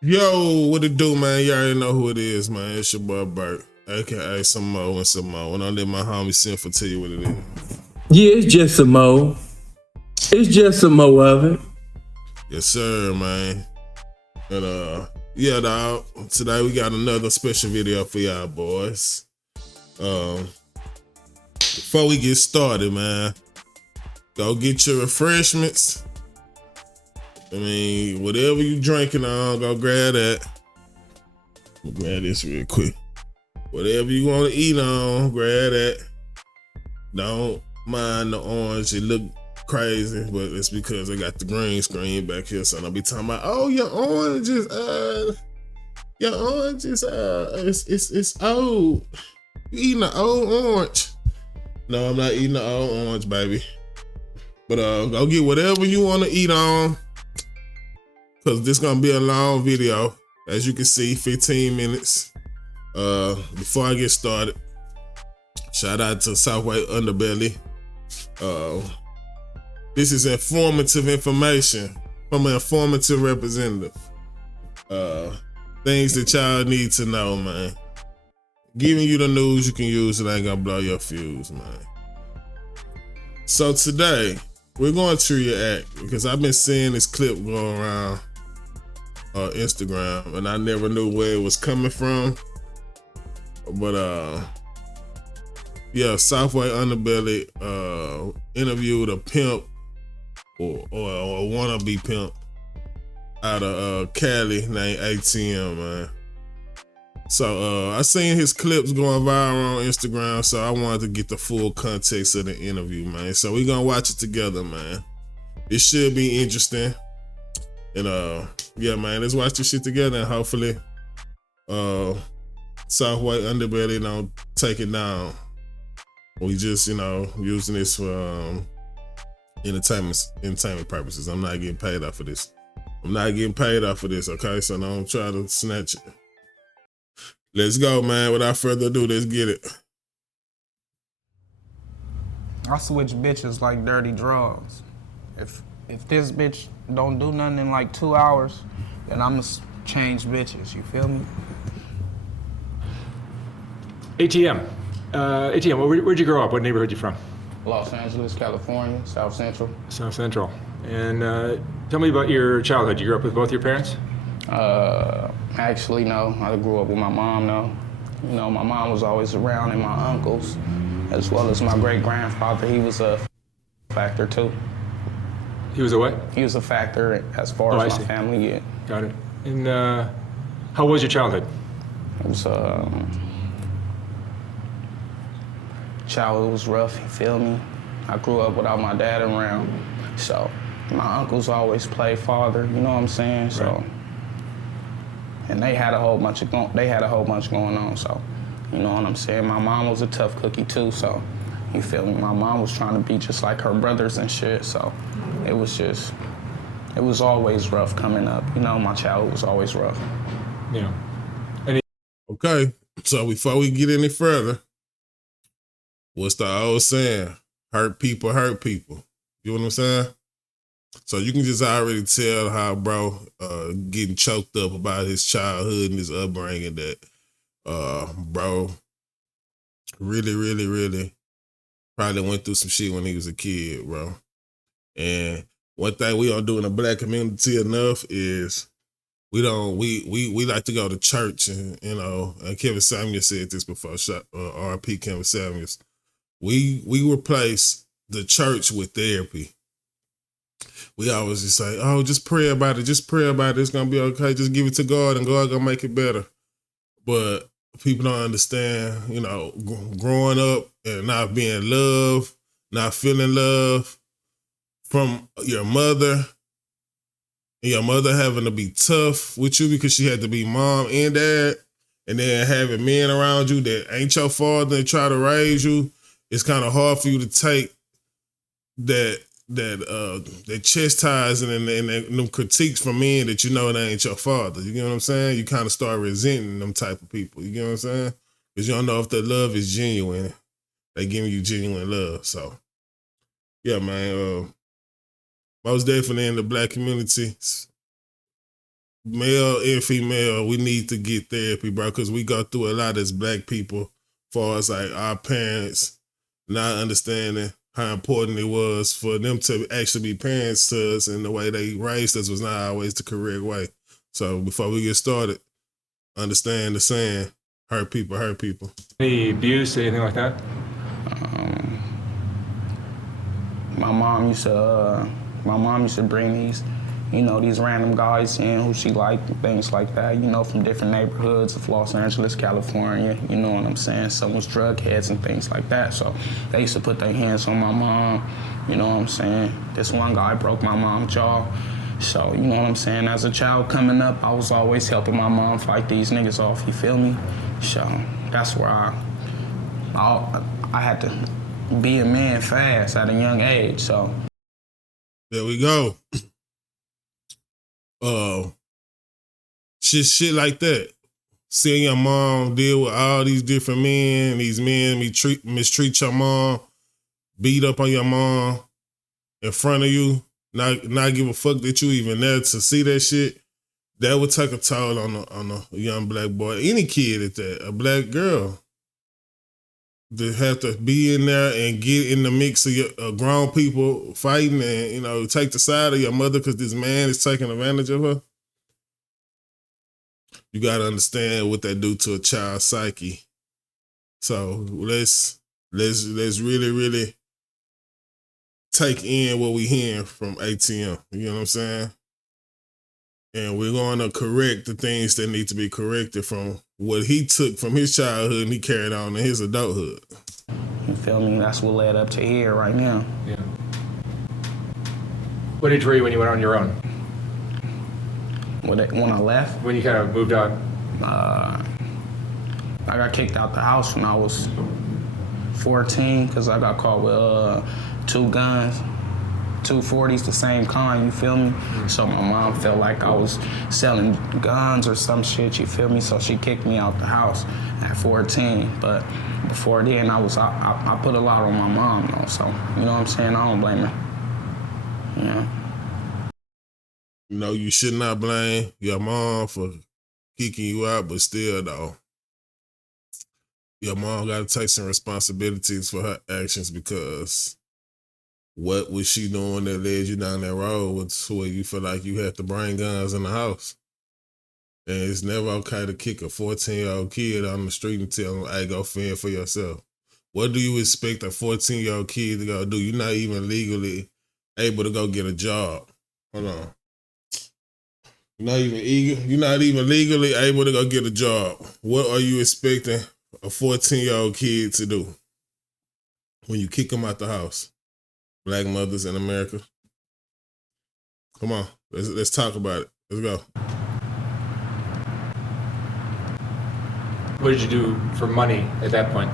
Yo, what it do, man? You already know who it is, man. It's your boy Bert, aka some more and some more. When I let my homie Sinful tell you what it is. Yeah, it's just some more. It's just some more of it. Yes, sir, man. And yeah, dog. Today we got another special video for y'all boys. Um, before we get started, man, go get your refreshments. I mean, whatever you drinking on, go grab that. I'll grab this real quick. Whatever you want to eat on, grab that. Don't mind the orange. It look crazy, but it's because I got the green screen back here. So I'll be talking about, oh, your orange is it's old. You eating the old orange. No, I'm not eating the old orange, baby. But go get whatever you want to eat on. Cause this gonna be a long video. As you can see, 15 minutes. Before I get started, shout out to Southway Underbelly. This is informative information from an informative representative. Things that y'all need to know, man. Giving you the news you can use, it ain't gonna blow your fuse, man. So today, we're going to react because I've been seeing this clip going around Instagram and I never knew where it was coming from. But yeah, Southway Underbelly interviewed a pimp or a wannabe pimp out of Cali named ATM, man. So I seen his clips going viral on Instagram, so I wanted to get the full context of the interview, man. So we gonna watch it together, man. It should be interesting. And yeah, man, let's watch this shit together and hopefully Southway Underbelly don't take it down. We just, using this for entertainment purposes. I'm not getting paid off of this. Okay? So don't try to snatch it. Let's go, man. Without further ado, let's get it. I switch bitches like dirty drugs. If this bitch don't do nothing in like 2 hours, then I'ma change bitches, you feel me? ATM, where'd you grow up? What neighborhood you from? Los Angeles, California, South Central. South Central. And tell me about your childhood. You grew up with both your parents? Actually, no. I grew up with my mom, though. You know, my mom was always around and my uncles, as well as my great-grandfather. He was a factor, too. He was a what? He was a factor as far as my family, yeah. Got it. And how was your childhood? It was, childhood was rough, you feel me? I grew up without my dad around, so my uncles always played father, you know what I'm saying? So, right. And they had a whole bunch going on, so, you know what I'm saying? My mom was a tough cookie too, so, you feel me? My mom was trying to be just like her brothers and shit, so it was always rough coming up. You know, my childhood was always rough. Yeah. Okay, so before we get any further, what's the old saying? Hurt people hurt people. You know what I'm saying? So you can just already tell how bro getting choked up about his childhood and his upbringing that bro really probably went through some shit when he was a kid, bro. And one thing we don't do in the black community enough is we like to go to church and and Kevin Samuels said this before, RP Kevin Samuels. We replace the church with therapy. We always just say, oh, just pray about it. It's gonna be okay. Just give it to God and God gonna make it better. But people don't understand, growing up and not being loved, not feeling love from your mother, and your mother having to be tough with you because she had to be mom and dad, and then having men around you that ain't your father and try to raise you. It's kind of hard for you to take that chastising and them critiques from men that you know they ain't your father. You get what I'm saying? You kind of start resenting them type of people. You get what I'm saying? Because you don't know if the love is genuine. They giving you genuine love. So, yeah, man. Most definitely in the black community, male and female, we need to get therapy, bro, because we go through a lot as black people, far as like our parents not understanding how important it was for them to actually be parents to us, and the way they raised us was not always the correct way. So before we get started, understand the saying, hurt people hurt people. Any abuse, anything like that? My mom used to bring these, these random guys in who she liked, things like that, from different neighborhoods of Los Angeles, California, you know what I'm saying? Some was drug heads and things like that. So they used to put their hands on my mom, you know what I'm saying? This one guy broke my mom's jaw. So, you know what I'm saying? As a child coming up, I was always helping my mom fight these niggas off, you feel me? So that's where I had to be a man fast at a young age, so. There we go. Shit like that. Seeing your mom deal with all these different men, these men mistreat your mom, beat up on your mom in front of you, not give a fuck that you even there to see that shit. That would take a toll on a young black boy, any kid at that, a black girl. To have to be in there and get in the mix of grown people fighting and, take the side of your mother because this man is taking advantage of her. You got to understand what that do to a child's psyche. So let's really, really take in what we hearing from ATM. You know what I'm saying? And we're going to correct the things that need to be corrected from what he took from his childhood and he carried on in his adulthood. You feel me? That's what led up to here right now. Yeah. What age were you when you went on your own? When I left? When you kind of moved on? I got kicked out the house when I was 14 because I got caught with 2 guns. 2 40s, the same kind, you feel me? So my mom felt like I was selling guns or some shit, you feel me? So she kicked me out the house at 14. But before then, I put a lot on my mom, though. So, you know what I'm saying? I don't blame her. Yeah. You should not blame your mom for kicking you out, but still, though, your mom got to take some responsibilities for her actions because what was she doing that led you down that road where you feel like you had to bring guns in the house? And it's never okay to kick a 14-year-old kid on the street and tell them, hey, go fend for yourself. What do you expect a 14-year-old kid to go do? You're not even legally able to go get a job. Hold on. You're not even legally able to go get a job. What are you expecting a 14-year-old kid to do when you kick them out the house? Black mothers in America. Come on, let's talk about it. Let's go. What did you do for money at that point?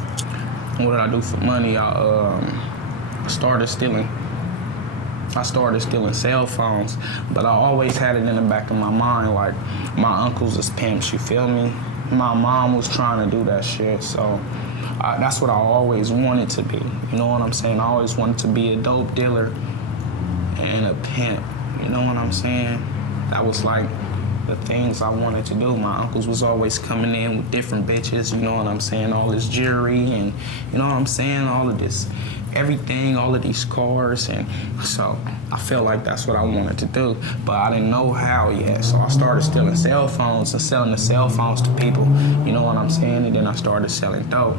What did I do for money? I started stealing cell phones, but I always had it in the back of my mind, like, my uncles is pimps, you feel me? My mom was trying to do that shit, so that's what I always wanted to be. You know what I'm saying? I always wanted to be a dope dealer and a pimp. You know what I'm saying? That was like the things I wanted to do. My uncles was always coming in with different bitches, you know what I'm saying? All this jewelry and, you know what I'm saying? All of this, everything, all of these cars. And so I felt like that's what I wanted to do, but I didn't know how yet. So I started stealing cell phones and selling the cell phones to people, you know what I'm saying? And then I started selling dope,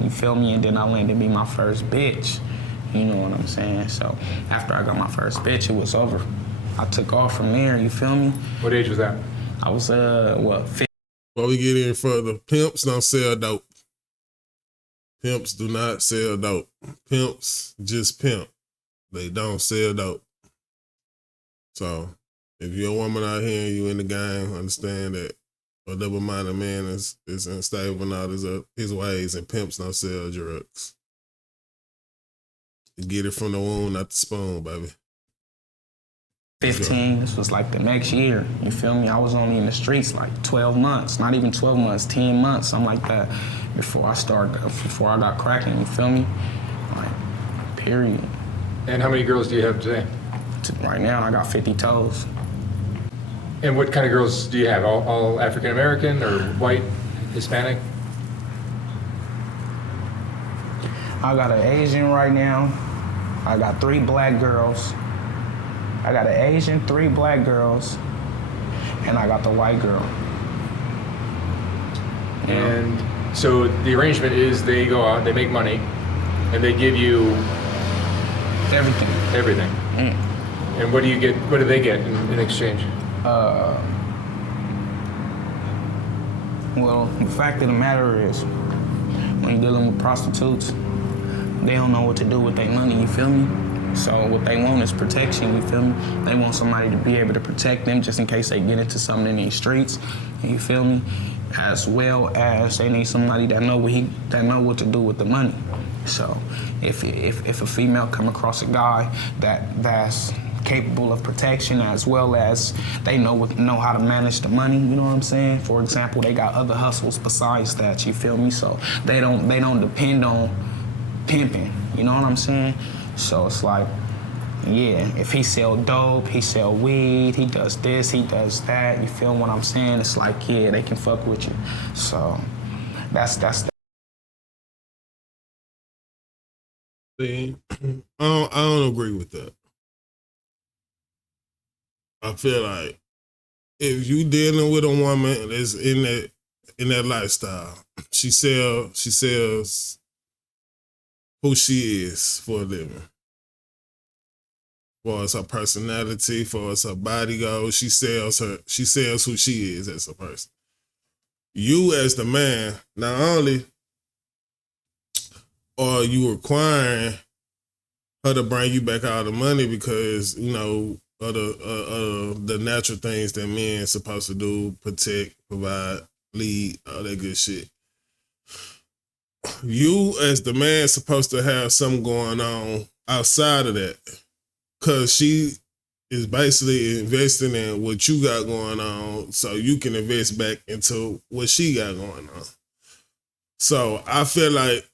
you feel me? And then I landed me my first bitch, you know what I'm saying? So after I got my first bitch, it was over. I took off from there, you feel me? What age was that? I was, 15. Before we get in further, pimps don't sell dope. Pimps do not sell dope. Pimps just pimp. They don't sell dope. So if you're a woman out here and you in the game, understand that a double-minded man is unstable in all his ways, and pimps don't sell drugs. You get it from the womb, not the spoon, baby. 15, this was like the next year, you feel me? I was only in the streets like 12 months, not even 12 months, 10 months, something like that, before I got cracking, you feel me? Like, period. And how many girls do you have today? Right now, I got 50 toes. And what kind of girls do you have? All African American or white, Hispanic? I got an Asian right now. I got 3 black girls. I got an Asian, 3 black girls, and I got the white girl. And so the arrangement is they go out, they make money, and they give you Everything. everything. And what do you get? What do they get in exchange? Well, the fact of the matter is, when you're dealing with prostitutes, they don't know what to do with their money, you feel me? So what they want is protection, you feel me? They want somebody to be able to protect them just in case they get into something in these streets, you feel me? As well as they need somebody that know what to do with the money. So if a female come across a guy that's capable of protection, as well as they know how to manage the money, you know what I'm saying? For example, they got other hustles besides that, you feel me? So they don't depend on pimping, you know what I'm saying? So it's like, yeah, if he sell dope, he sell weed, he does this, he does that, you feel what I'm saying? It's like, yeah, they can fuck with you. So that's See, I don't agree with that. I feel like if you dealing with a woman that's in that lifestyle, she sells who she is for a living. For as her personality, for as her body goes, she sells who she is as a person. You as the man, not only are you requiring her to bring you back all the money because, you know, of the natural things that men supposed to do, protect, provide, lead, all that good shit. You as the man supposed to have something going on outside of that. Cause she is basically investing in what you got going on so you can invest back into what she got going on. So I feel like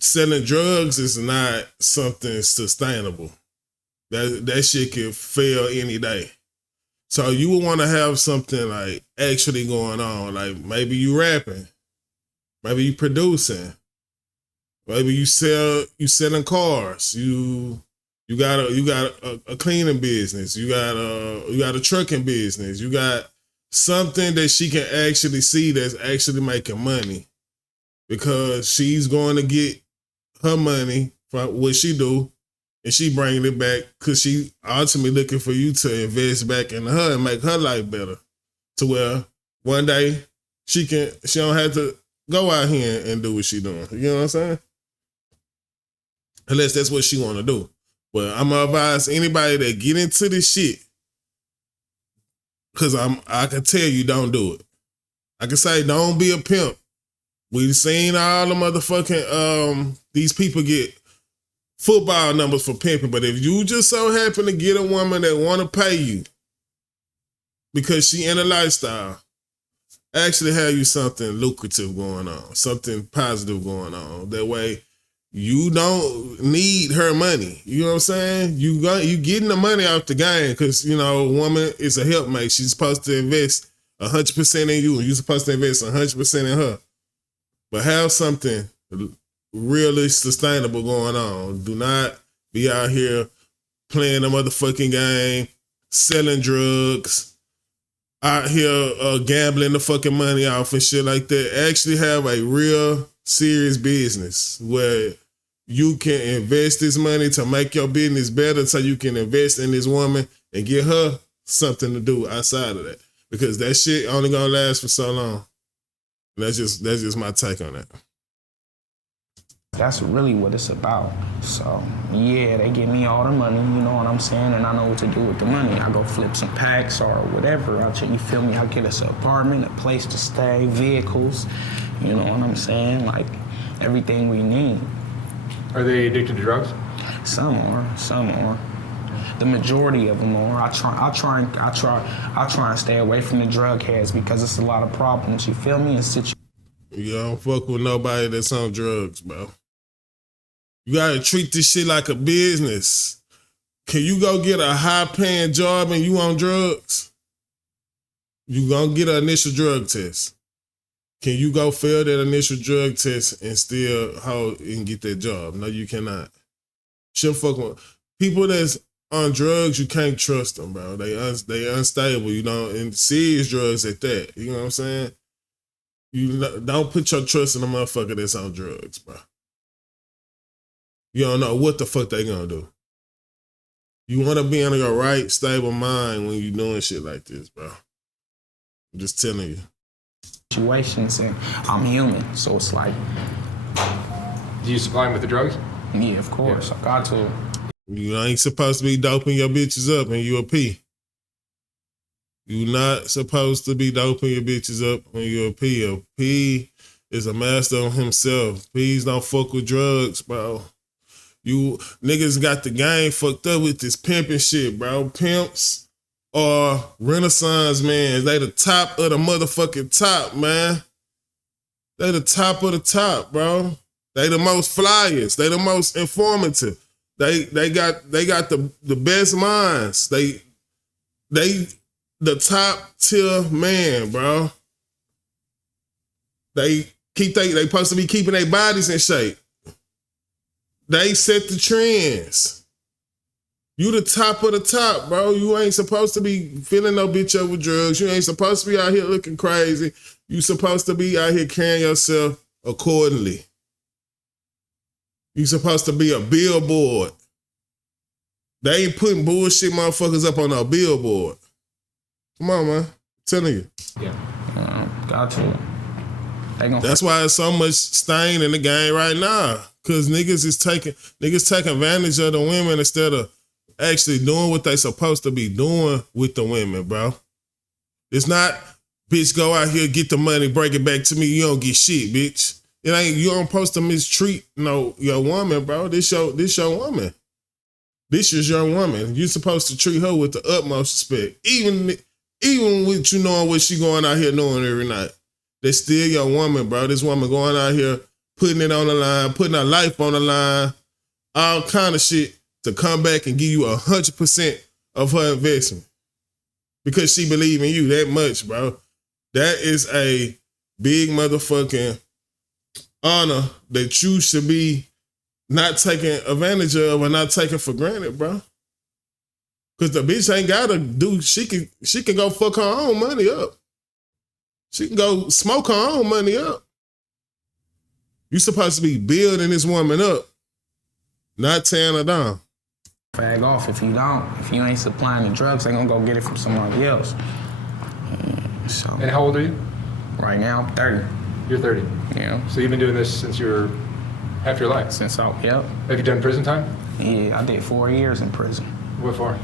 selling drugs is not something sustainable. That shit could fail any day. So you would want to have something like actually going on. Like maybe you rapping, maybe you producing, maybe you selling cars. You got a cleaning business. You got a trucking business. You got something that she can actually see that's actually making money, because she's going to get her money from what she do, and she bringing it back because she ultimately looking for you to invest back in her and make her life better, to where one day she don't have to go out here and do what she doing. You know what I'm saying? Unless that's what she want to do. But I'm gonna advise anybody that get into this shit, because I can tell you don't do it. I can say don't be a pimp. We've seen all the motherfucking these people get football numbers for pimping, but if you just so happen to get a woman that want to pay you because she in a lifestyle, actually have you something lucrative going on, something positive going on. That way you don't need her money. You know what I'm saying? You getting the money out the game because, you know, a woman is a helpmate. She's supposed to invest 100% in you, and you're supposed to invest 100% in her. But have something really sustainable going on. Do not be out here playing the motherfucking game, selling drugs, out here gambling the fucking money off and shit like that. Actually have a real serious business where you can invest this money to make your business better, so you can invest in this woman and get her something to do outside of that. Because that shit only gonna last for so long. That's just my take on that. That's really what it's about. So, yeah, they give me all the money, you know what I'm saying? And I know what to do with the money. I go flip some packs or whatever. You feel me? I get us an apartment, a place to stay, vehicles, you know what I'm saying? Like, everything we need. Are they addicted to drugs? Some are. The majority of them are. I try and stay away from the drug heads because it's a lot of problems, you feel me? You don't fuck with nobody that's on drugs, bro. You gotta treat this shit like a business. Can you go get a high-paying job and you on drugs? You gonna get an initial drug test. Can you go fail that initial drug test and still hold and get that job? No, you cannot. Shit, fuck with people that's on drugs. You can't trust them, bro. They unstable, you know, and serious drugs at that. You know what I'm saying? You don't put your trust in a motherfucker that's on drugs, bro. You don't know what the fuck they gonna do. You want to be in your right, stable mind when you doing shit like this, bro. I'm just telling you. Situations, and I'm human, so it's like. Do you supply them with the drugs? Yeah, of course. I got to. You ain't supposed to be doping your bitches up and you a P. You not supposed to be doping your bitches up when you're a P. A P is a master on himself. P's don't fuck with drugs, bro. You niggas got the game fucked up with this pimping shit, bro. Pimps are Renaissance man. They the top of the motherfucking top, man. They the top of the top, bro. They the most flyers. They the most informative. They got the best minds. They the top tier man, bro. They supposed to be keeping their bodies in shape. They set the trends. You the top of the top, bro. You ain't supposed to be filling no bitch up with drugs. You ain't supposed to be out here looking crazy. You supposed to be out here carrying yourself accordingly. You supposed to be a billboard. They ain't putting bullshit motherfuckers up on a billboard. Come on, man. I'm telling you. Yeah. Got to. That's why there's so much stain in the game right now. Cause niggas take advantage of the women instead of actually doing what they supposed to be doing with the women, bro. It's not, bitch, go out here, get the money, break it back to me. You don't get shit, bitch. It ain't, you don't supposed to mistreat your woman, bro. This your woman. This is your woman. You're supposed to treat her with the utmost respect. Even with you knowing what she going out here doing every night. That's still your woman, bro. This woman going out here, putting it on the line, putting her life on the line, all kind of shit to come back and give you 100% of her investment. Because she believe in you that much, bro. That is a big motherfucking honor that you should be not taking advantage of or not taking for granted, bro. Because the bitch ain't gotta do, she can go fuck her own money up. She can go smoke her own money up. You supposed to be building this woman up, not tearing her down. Fag off if you don't. If you ain't supplying the drugs, they gonna go get it from somebody else. And how old are you? Right now, I'm 30. You're 30? Yeah. So you've been doing this since you were half your life? Yep. Have you done prison time? Yeah, I did 4 years in prison. What for?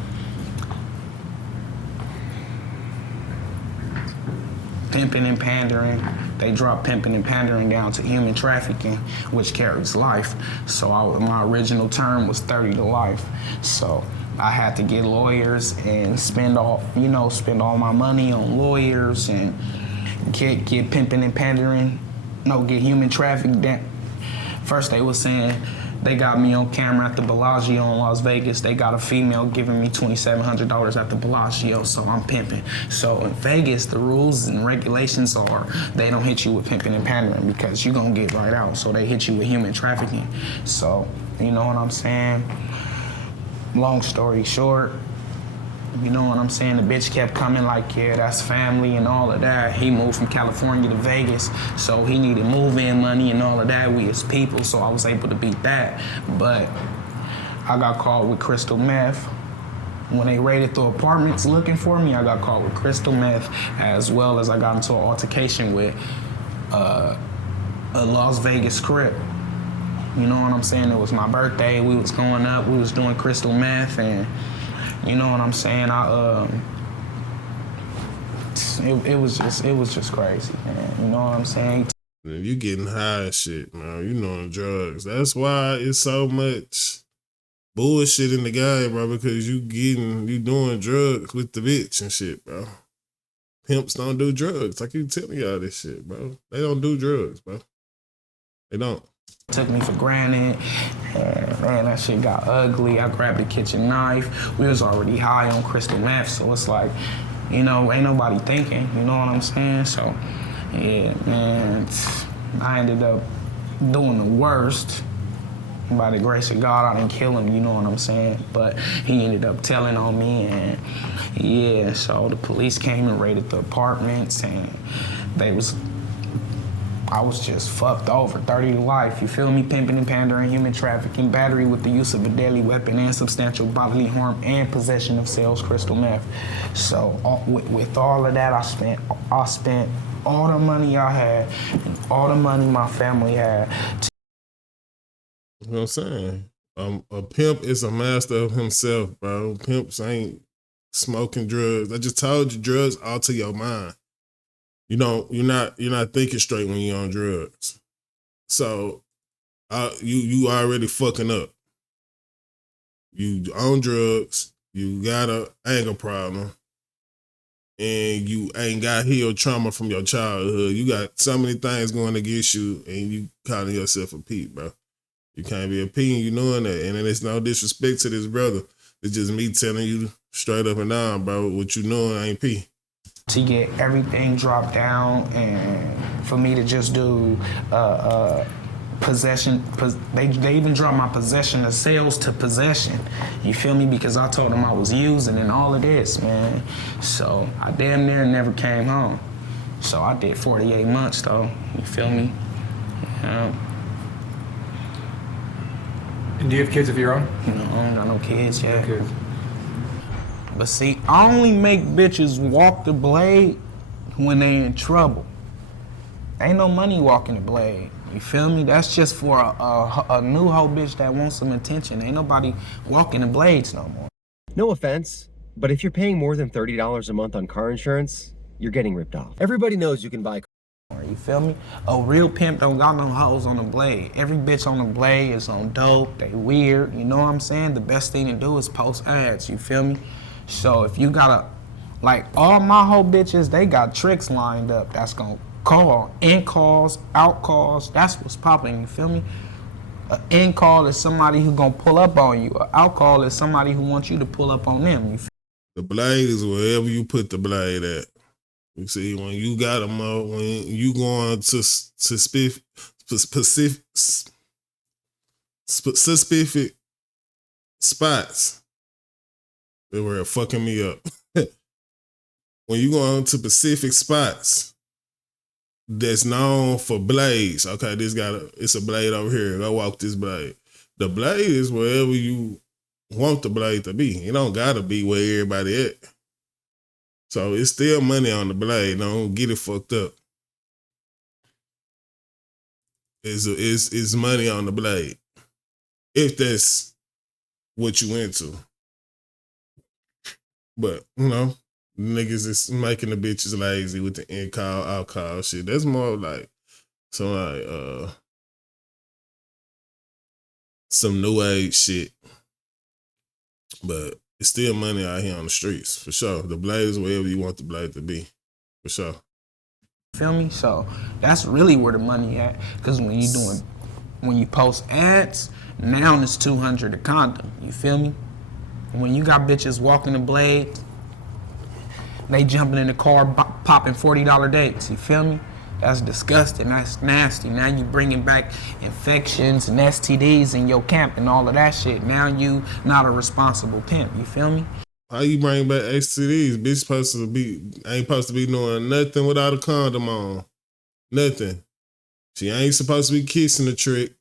Pimping and pandering. They dropped pimping and pandering down to human trafficking, which carries life. So my original term was 30 to life. So I had to get lawyers and spend all my money on lawyers and get pimping and pandering, get human trafficking down. First they was saying they got me on camera at the Bellagio in Las Vegas. They got a female giving me $2,700 at the Bellagio, so I'm pimping. So in Vegas, the rules and regulations are they don't hit you with pimping and pandering because you're gonna get right out. So they hit you with human trafficking. So, you know what I'm saying? Long story short, you know what I'm saying? The bitch kept coming like, yeah, that's family and all of that. He moved from California to Vegas, so he needed move-in money and all of that. We as people, so I was able to beat that. But I got caught with crystal meth. When they raided the apartments looking for me, I got caught with crystal meth, as well as I got into an altercation with a Las Vegas Crip. You know what I'm saying? It was my birthday. We was going up. We was doing crystal meth, and you know what I'm saying? It was just crazy, man. You know what I'm saying? You getting high and shit, man. You doing drugs. That's why it's so much bullshit in the game, bro. Because you doing drugs with the bitch and shit, bro. Pimps don't do drugs. I keep telling y'all this shit, bro. They don't do drugs, bro. They don't. Took me for granted, and man, that shit got ugly. I grabbed a kitchen knife. We was already high on crystal meth, so it's like, you know, ain't nobody thinking, you know what I'm saying? So, yeah, man, I ended up doing the worst. By the grace of God, I didn't kill him, you know what I'm saying? But he ended up telling on me, and yeah, so the police came and raided the apartments, and I was just fucked over, 30 to life, you feel me? Pimping and pandering, human trafficking, battery with the use of a deadly weapon and substantial bodily harm, and possession of sales crystal meth. So with all of that, I spent all the money I had and all the money my family had. You know what I'm saying? A pimp is a master of himself, bro. Pimps ain't smoking drugs. I just told you, drugs alter your mind. You're not thinking straight when you're on drugs. So you already fucking up. You on drugs, you got a anger problem, and you ain't got healed trauma from your childhood. You got so many things going against you, and you calling yourself a Pete, bro. You can't be a P and you knowing that. And then it's no disrespect to this brother. It's just me telling you straight up and down, bro, what you knowing ain't P. To get everything dropped down and for me to just do possession, they even dropped my possession of sales to possession. You feel me? Because I told them I was using and all of this, man. So I damn near never came home. So I did 48 months though, you feel me? Yeah. And do you have kids of your own? No, I don't got no kids yet. No kids. But see, I only make bitches walk the blade when they in trouble. Ain't no money walking the blade. You feel me? That's just for a new hoe bitch that wants some attention. Ain't nobody walking the blades no more. No offense, but if you're paying more than $30 a month on car insurance, you're getting ripped off. Everybody knows you can buy. You feel me? A real pimp don't got no hoes on the blade. Every bitch on the blade is on dope. They weird. You know what I'm saying? The best thing to do is post ads. You feel me? So if you gotta, like all my hoe bitches, they got tricks lined up that's gonna call. In calls, out calls, that's what's popping, you feel me? An in call is somebody who gonna pull up on you. An out call is somebody who wants you to pull up on them. You feel The blade is wherever you put the blade at. You see, when you got them, when you going to specific spots, they were fucking me up. When you go to specific spots that's known for blades, okay, it's a blade over here. Go walk this blade. The blade is wherever you want the blade to be. It don't gotta be where everybody at. So it's still money on the blade. Don't get it fucked up. It's money on the blade. If that's what you into. But, you know, niggas is making the bitches lazy with the in call, out call shit. That's more like some new age shit. But it's still money out here on the streets, for sure. The blade is wherever you want the blade to be, for sure. Feel me? So that's really where the money at. Because when you post ads, now it's $200 a condom. You feel me? When you got bitches walking the blade, they jumping in the car, popping $40 dates. You feel me? That's disgusting. That's nasty. Now you bringing back infections and STDs in your camp and all of that shit. Now you not a responsible pimp. You feel me? How you bring back STDs? Bitch ain't supposed to be doing nothing without a condom on. Nothing. She ain't supposed to be kissing the trick.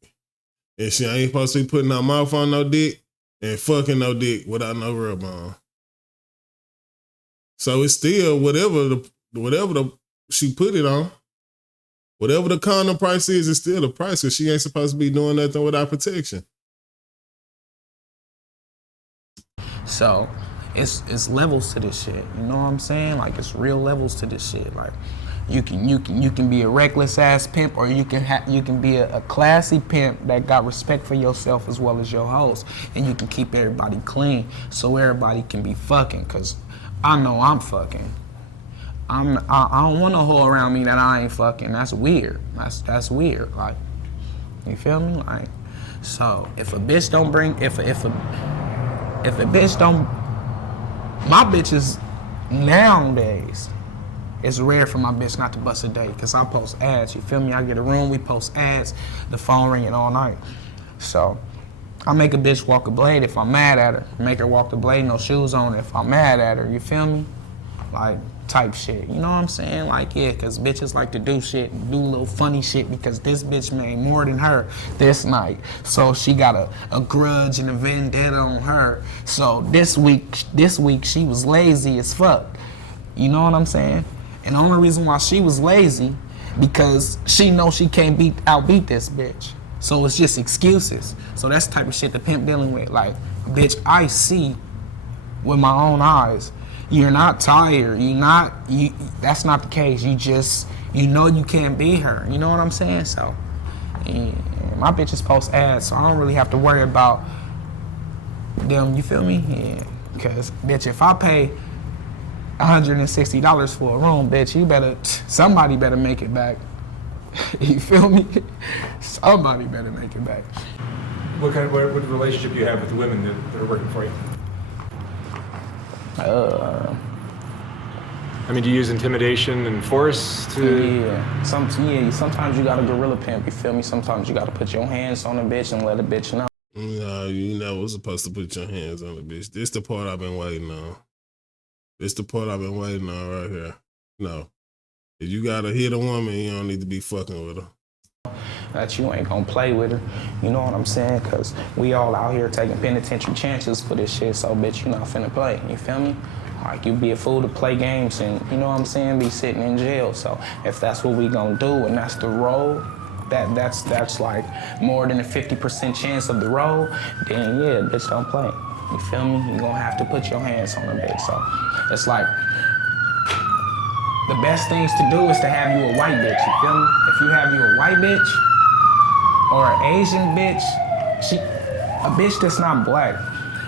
And she ain't supposed to be putting her mouth on no dick and fucking no dick without no rub on. So it's still whatever she put it on. Whatever the condom price is, it's still the price because she ain't supposed to be doing nothing without protection. So it's levels to this shit. You know what I'm saying? Like it's real levels to this shit. Like you can be a reckless ass pimp, or you can be a classy pimp that got respect for yourself as well as your host, and you can keep everybody clean so everybody can be fucking. Cause I know I'm fucking. I don't want a hoe around me that I ain't fucking. That's weird. That's weird. Like, You feel me? Like, so if a bitch don't bring, if a bitch don't, my bitches nowadays, it's rare for my bitch not to bust a date, cause I post ads, you feel me? I get a room, we post ads, the phone ringing all night. So I make a bitch walk a blade if I'm mad at her. Make her walk the blade, no shoes on if I'm mad at her, you feel me? Like, type shit, you know what I'm saying? Like, yeah, cause bitches like to do shit, do little funny shit because this bitch made more than her this night. So she got a grudge and a vendetta on her. So this week she was lazy as fuck. You know what I'm saying? And the only reason why she was lazy, because she knows she can't outbeat this bitch. So it's just excuses. So that's the type of shit the pimp dealing with. Like, bitch, I see with my own eyes. You're not tired. That's not the case. You know you can't beat her. You know what I'm saying? So, yeah, my bitches post ads, so I don't really have to worry about them. You feel me? Yeah. Because, bitch, if I pay $160 for a room, bitch, somebody better make it back. You feel me? Somebody better make it back. What relationship do you have with the women that are working for you? I mean, do you use intimidation and force to? Yeah. Sometimes you gotta gorilla pimp. You feel me? Sometimes you gotta put your hands on a bitch and let a bitch know. No, you never was supposed to put your hands on the bitch. This the part I've been waiting on. This the part I've been waiting on right here. No. If you gotta hit a woman, you don't need to be fucking with her. That you ain't gonna play with her. You know what I'm saying? Cause we all out here taking penitentiary chances for this shit, so bitch, you not finna play. You feel me? Like, you be a fool to play games and, you know what I'm saying, be sitting in jail. So if that's what we gonna do and that's the role, that's like more than a 50% chance of the role, then yeah, bitch, don't play. You feel me? You gonna have to put your hands on a bitch. So it's like, the best things to do is to have you a white bitch, you feel me? If you have you a white bitch or an Asian bitch, a bitch that's not black.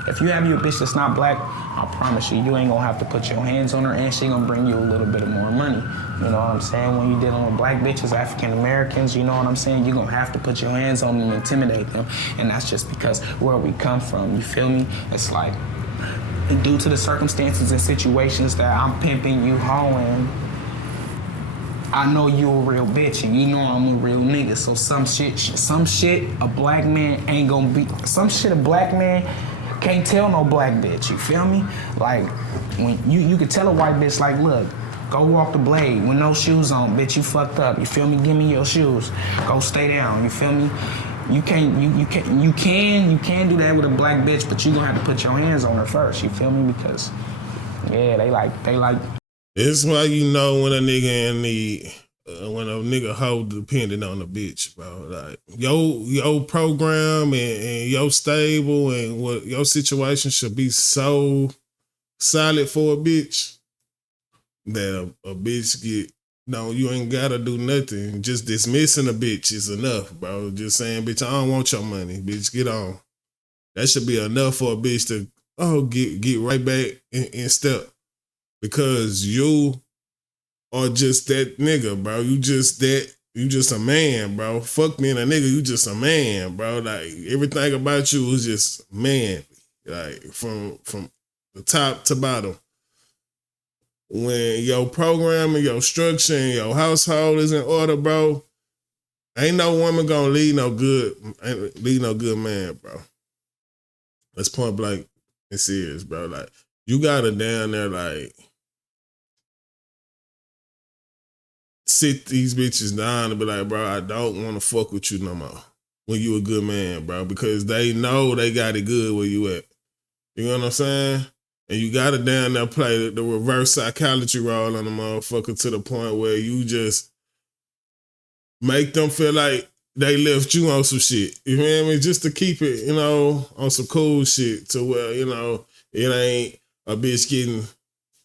If you have you a bitch that's not black, I promise you, you ain't gonna have to put your hands on her and she gonna bring you a little bit of more money. You know what I'm saying? When you dealing with black bitches, African Americans, you know what I'm saying? You gonna have to put your hands on them and intimidate them. And that's just because where we come from, you feel me? It's like, due to the circumstances and situations that I'm pimping you hoeing, I know you a real bitch and you know I'm a real nigga. So some shit a black man ain't gonna be, some shit a black man can't tell no black bitch, you feel me? Like, when you could tell a white bitch, like, look, go walk the blade with no shoes on, bitch, you fucked up, you feel me? Give me your shoes, go stay down, you feel me? You can do that with a black bitch, but you gonna have to put your hands on her first, you feel me? Because, yeah, they like. It's why you know when a nigga in need, when a nigga hoe dependent on a bitch, bro. Like, your program and your stable and what your situation should be so solid for a bitch that a bitch get, no, you ain't gotta do nothing. Just dismissing a bitch is enough, bro. Just saying, bitch, I don't want your money. Bitch, get on. That should be enough for a bitch to, get right back in step. Because you are just that nigga, bro. You just a man, bro. Fuck being a nigga, you just a man, bro. Like, everything about you is just man. Like, from the top to bottom. When your program and your structure and your household is in order, bro, ain't no woman gonna lead no good man, bro. That's point blank and serious, bro. Like, you got her down there, like, sit these bitches down and be like, bro, I don't want to fuck with you no more when you a good man, bro, because they know they got it good where you at. You know what I'm saying? And you got to down there play the reverse psychology role on the motherfucker to the point where you just make them feel like they left you on some shit. You know what I mean? Just to keep it, on some cool shit to where, it ain't a bitch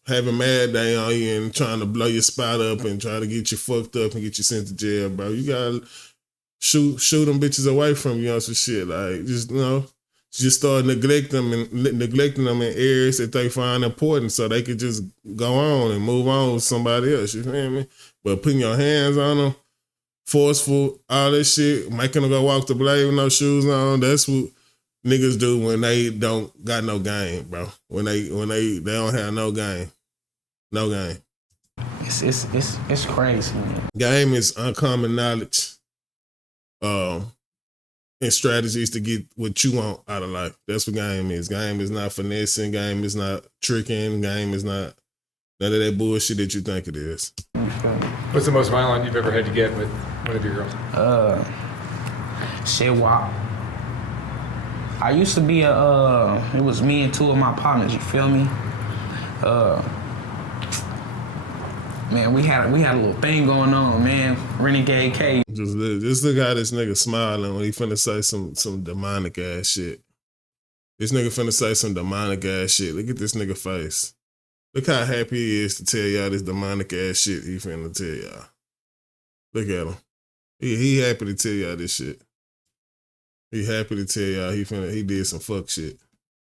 having mad day on you and trying to blow your spot up and try to get you fucked up and get you sent to jail, bro. You gotta shoot them bitches away from you on some shit. Like, just start neglecting them in areas that they find important so they could just go on and move on with somebody else. You feel me? But putting your hands on them, forceful, all that shit, making them go walk the blade with no shoes on. That's what niggas do when they don't got no game, bro. When they don't have no game. No game. It's crazy, man. Game is uncommon knowledge. And strategies to get what you want out of life. That's what game is. Game is not finessing. Game is not tricking. Game is not none of that bullshit that you think it is. What's the most violent you've ever had to get with one of your girls? Shit, wow. I used to be it was me and two of my partners, you feel me? Man, we had a little thing going on, man. Renegade K. Just look how this nigga smiling when he finna say some demonic ass shit. This nigga finna say some demonic ass shit. Look at this nigga face. Look how happy he is to tell y'all this demonic ass shit he finna tell y'all. Look at him. He happy to tell y'all this shit. He happy to tell y'all he did some fuck shit.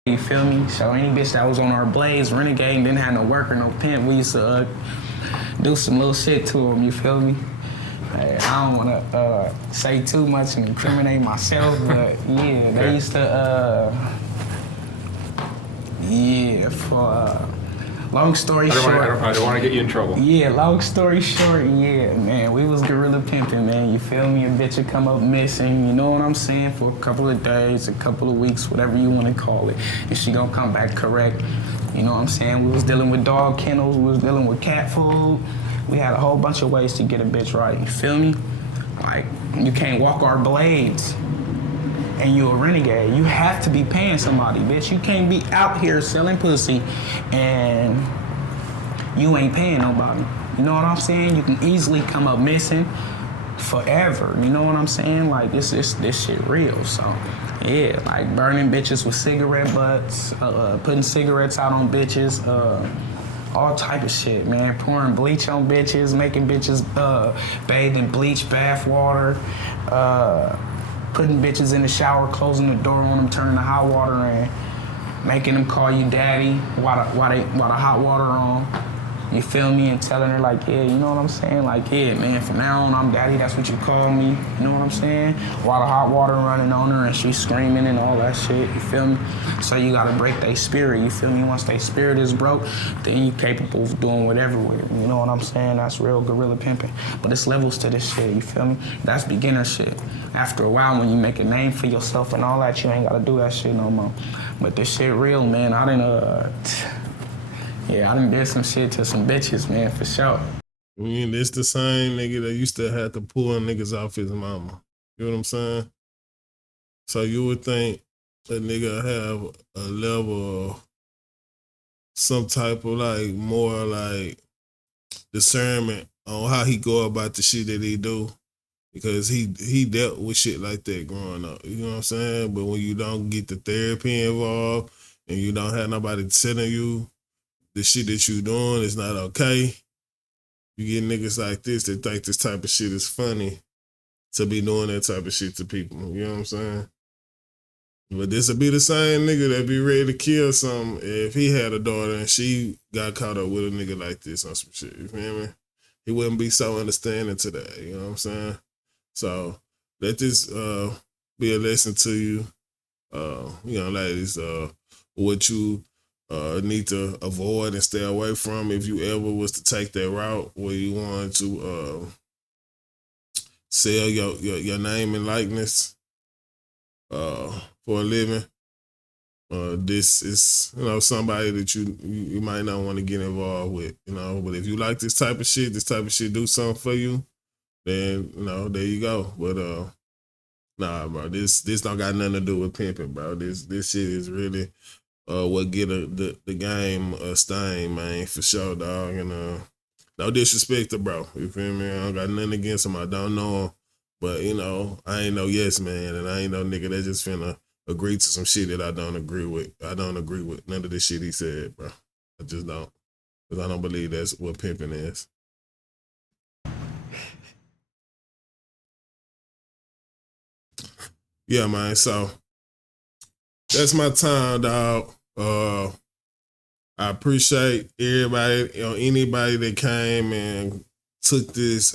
You feel me? So any bitch that was on our blades, Renegade, didn't have no worker, no pimp, we used to do some little shit to him, you feel me? I don't want to say too much and incriminate myself, but yeah, they used to, long story short. I don't want to get you in trouble. Yeah, long story short, yeah, man, we was guerrilla pimping, man, you feel me? A bitch would come up missing, you know what I'm saying, for a couple of days, a couple of weeks, whatever you want to call it, and she gonna come back correct. You know what I'm saying? We was dealing with dog kennels, we was dealing with cat food. We had a whole bunch of ways to get a bitch right, you feel me? Like, you can't walk our blades and you a renegade. You have to be paying somebody, bitch. You can't be out here selling pussy and you ain't paying nobody. You know what I'm saying? You can easily come up missing forever. You know what I'm saying? Like, this shit real, so. Yeah, like burning bitches with cigarette butts, putting cigarettes out on bitches, all type of shit, man. Pouring bleach on bitches, making bitches bathe in bleach bath water, putting bitches in the shower, closing the door on them, turning the hot water in, making them call you daddy while the hot water on. You feel me? And telling her like, yeah, you know what I'm saying? Like, yeah, man, from now on, I'm daddy, that's what you call me. You know what I'm saying? While the hot water running on her and she's screaming and all that shit, you feel me? So you gotta break their spirit, you feel me? Once their spirit is broke, then you capable of doing whatever with it. You know what I'm saying? That's real guerrilla pimping. But it's levels to this shit, you feel me? That's beginner shit. After a while, when you make a name for yourself and all that, you ain't gotta do that shit no more. But this shit real, man. I done did some shit to some bitches, man, for sure. I mean, this the same nigga that used to have to pull niggas off his mama. You know what I'm saying? So you would think a nigga have a level of some type of like more like discernment on how he go about the shit that he do. Because he dealt with shit like that growing up. You know what I'm saying? But when you don't get the therapy involved and you don't have nobody telling you the shit that you doing is not okay, you get niggas like this that think this type of shit is funny to be doing that type of shit to people. You know what I'm saying? But this would be the same nigga that be ready to kill something if he had a daughter and she got caught up with a nigga like this on some shit. You feel me? He wouldn't be so understanding to that. You know what I'm saying? So let this be a lesson to you. Ladies, what you need to avoid and stay away from if you ever was to take that route where you wanted to sell your name and likeness for a living. This is, somebody that you might not want to get involved with, but if you like this type of shit do something for you, then, there you go. But nah, bro, this don't got nothing to do with pimping, bro. This shit is really what get the game a stain, man, for sure, dog. And no disrespect to bro, you feel me? I don't got nothing against him. I don't know him, but I ain't no yes man, and I ain't no nigga that just finna agree to some shit that I don't agree with. I don't agree with none of the shit he said, bro. I just don't, because I don't believe that's what pimping is. Yeah, man. So that's my time, dog. I appreciate everybody, anybody that came and took this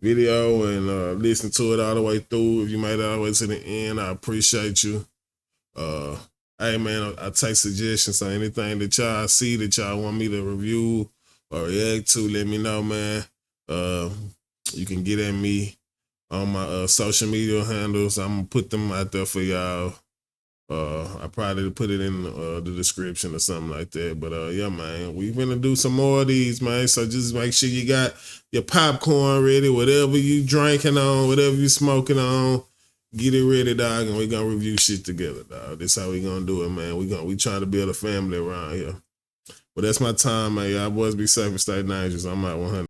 video and listen to it all the way through. If you made it all the way to the end, I appreciate you. Hey man, I take suggestions. So anything that y'all see that y'all want me to review or react to, let me know, man. You can get at me on my social media handles. I'm gonna put them out there for y'all. I probably put it in the description or something like that. But yeah, man, we gonna do some more of these, man. So just make sure you got your popcorn ready, whatever you drinking on, whatever you smoking on, get it ready, dog, and we gonna review shit together, dog. This how we gonna do it, man. We trying to build a family around here. But that's my time, man. Y'all boys be safe and stay dangerous. I'm out 100.